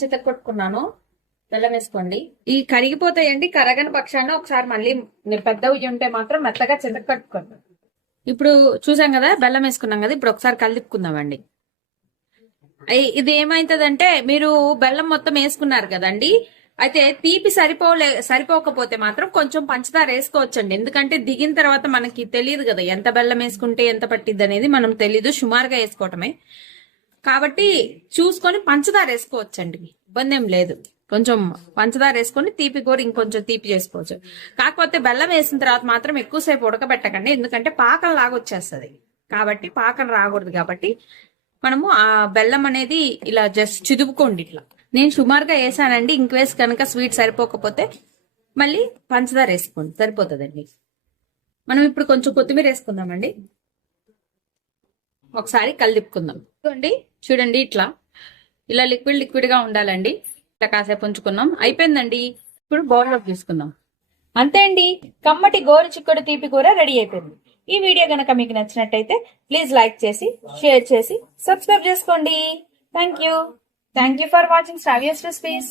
చిత్త కొట్టుకున్నాను. బెల్లం వేసుకోండి ఈ కరిగిపోతాయండి కరగని పక్షాన ఒకసారి మళ్ళీ పెద్ద ఉయ్యి ఉంటే మాత్రం మెత్తగా చితక కట్టుకోండి. ఇప్పుడు చూసాం కదా బెల్లం వేసుకున్నాం కదా ఇప్పుడు ఒకసారి కలిపుకుందామండి. ఇది ఏమైతుందంటే మీరు బెల్లం మొత్తం వేసుకున్నారు కదండి అయితే తీపి సరిపోలే సరిపోకపోతే మాత్రం కొంచెం పంచదార వేసుకోవచ్చండి. ఎందుకంటే దిగిన తర్వాత మనకి తెలియదు కదా ఎంత బెల్లం వేసుకుంటే ఎంత పట్టిద్ది అనేది మనం తెలీదు సుమారుగా వేసుకోవటమే. కాబట్టి చూసుకొని పంచదార వేసుకోవచ్చండి. ఇబ్బంది ఏం లేదు. కొంచెం పంచదార వేసుకొని తీపి కూర ఇంకొంచెం తీపి చేసుకోవచ్చు. కాకపోతే బెల్లం వేసిన తర్వాత మాత్రం ఎక్కువసేపు ఉడకబెట్టకండి. ఎందుకంటే పాకం లాగా వచ్చేస్తుంది. కాబట్టి పాకం రాకూడదు కాబట్టి మనము ఆ బెల్లం అనేది ఇలా జస్ట్ చిదుపుకోండి ఇట్లా. నేను సుమారుగా వేసానండి. ఇంక్వేస్ కనుక స్వీట్ సరిపోకపోతే మళ్ళీ పంచదార వేసుకోండి. సరిపోతుందండి. మనం ఇప్పుడు కొంచెం కొత్తిమీర వేసుకుందామండి. ఒకసారి కలిదిప్పుకుందాం చూడండి చూడండి ఇట్లా. ఇలా లిక్విడ్ లిక్విడ్గా ఉండాలండి. ఇట్లా కాసేపు ఉంచుకున్నాం. అయిపోయిందండి. ఇప్పుడు బౌల్లోకి తీసుకుందాం. అంతే అండి. కమ్మటి గోరు చిక్కుడు తీపి కూర రెడీ అయిపోయింది. ఈ వీడియో గనక మీకు నచ్చినట్టయితే ప్లీజ్ లైక్ చేసి షేర్ చేసి సబ్స్క్రైబ్ చేసుకోండి. Thank you thank you for watching స్టావియస్ recipes